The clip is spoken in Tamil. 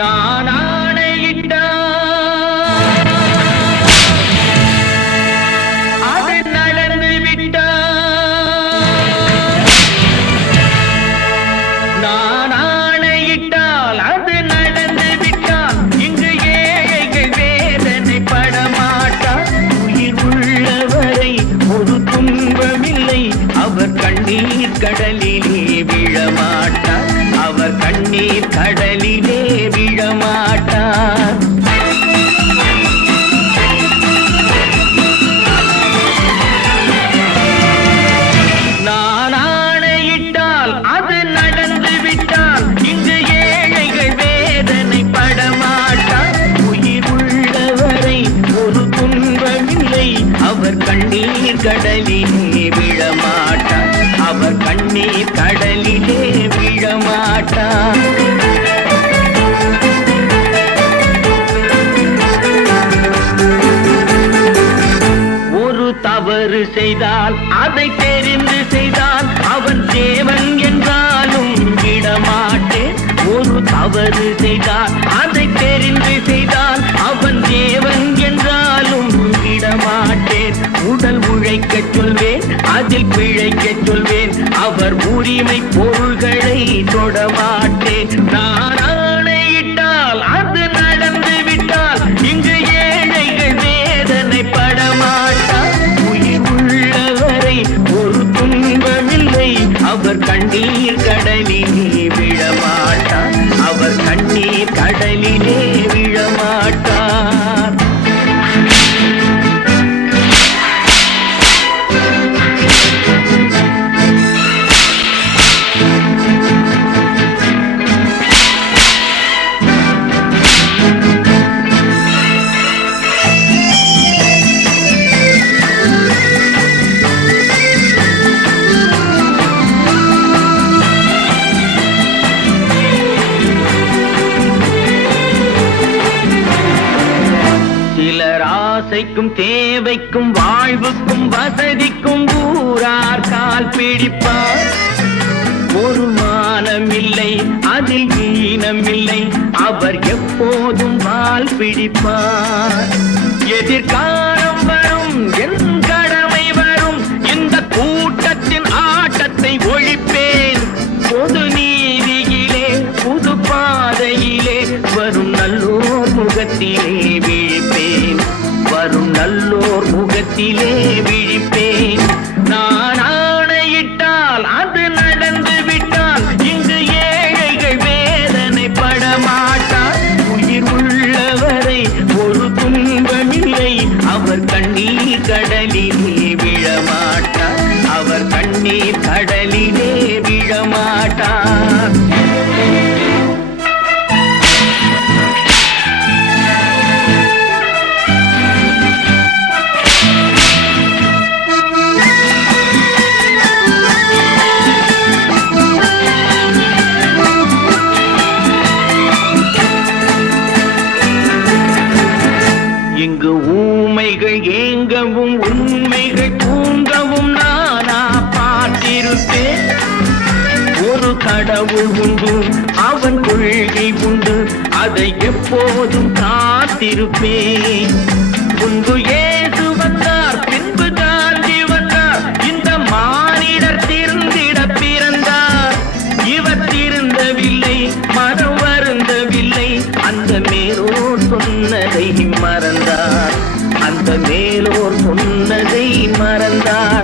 நான் ஆணையிட்ட அது நடந்து விட்ட நான் ஆணையிட்டால் அது நடந்து விட்டால் இங்கு ஏழைகள் வேதனை படமாட்டார். உயிர் உள்ளவரை ஒரு துன்பமில்லை, அவர் கண்ணீர் கடலிலே விழமாட்டார். அவர் கண்ணீர் கடலிலே விழமாட்டார். நான் ஆணையிட்டால் அது நடந்து விட்டால் இங்கு ஏழைகள் வேதனை படமாட்டார். உயிர் உள்ளவரை ஒரு துன்பமில்லை, அவர் கண்ணீர் கடலிலே விழமாட்டார். அவர் கண்ணீர் கடலிலே விழமாட்டார். ஒரு தவறு செய்தால் அதை தெரிந்து செய்தால் அவன் தேவன் என்றாலும் விடமாட்டேன். ஒரு தவறு செய்தால் அதை தெரிந்து செய்தால் அவன் தேவன் என்றாலும் விடமாட்டேன். உடல் உழைக்கச் சொல்வேன், அதில் பிழைக்கச் சொல்வேன், அவர் உரிமை பொருள்களை தொடமாட்டேன். நான் ஆணையிட்டால் அது நடந்து விட்டால் இங்கு ஏழைகள் வேதனை படமாட்டார். உயிர் உள்ளவரை ஒரு துன்பமில்லை, அவர் கண்ணீர் கடலிலே விழமாட்டார். அவர் கண்ணீர் கடலிலே விழமாட்டார். சிலர் ஆசைக்கும் தேவைக்கும் வாழ்வுக்கும் வசதிக்கும் ஊரார் கால் பிடிப்பார். ஒரு மானமில்லை, அதில் ஈனமில்லை, அவர் எப்போதும் வால் பிடிப்பார். எதிர்காலம் வரும், என் கடமை வரும், இந்த கூட்டத்தின் ஆட்டத்தை ஒழிப்பேன். பொது நீதியிலே புது பாதையிலே வரும் நல்லோர் முகத்திலே விழிப்பேன். வரும் நல்லோர் முகத்திலே விழிப்பேன். நான் ஆணையிட்டால் அது நடந்து விட்டால் இங்கு ஏழைகள் வேதனை படமாட்டார். உயிர் உள்ளவரை ஒரு துன்பமில்லை, அவர் கண்ணீர் கடலிலே விழமாட்டார். அவர் கண்ணீர் கடலிலே விழமாட்டார். இங்கு ஊமைகள் ஏங்கவும் உண்மைகள் தூங்கவும் நானா பார்த்திருப்பேன். ஒரு கடவுள் உண்டு, அவன் கொள்கை உண்டு, அதை எப்போதும் காத்திருப்பேன். முன்பு இயேசு வந்தார், பின்பு காந்தி வந்தார், இந்த மானிடர் திருந்திட பிறந்தார். இவர் திருந்தவில்லை, மனம் வருந்தவில்லை, அந்த மேலோர் சொன்னதை மறந்தார். அந்த மேலோர் சொன்னதை மறந்தார்.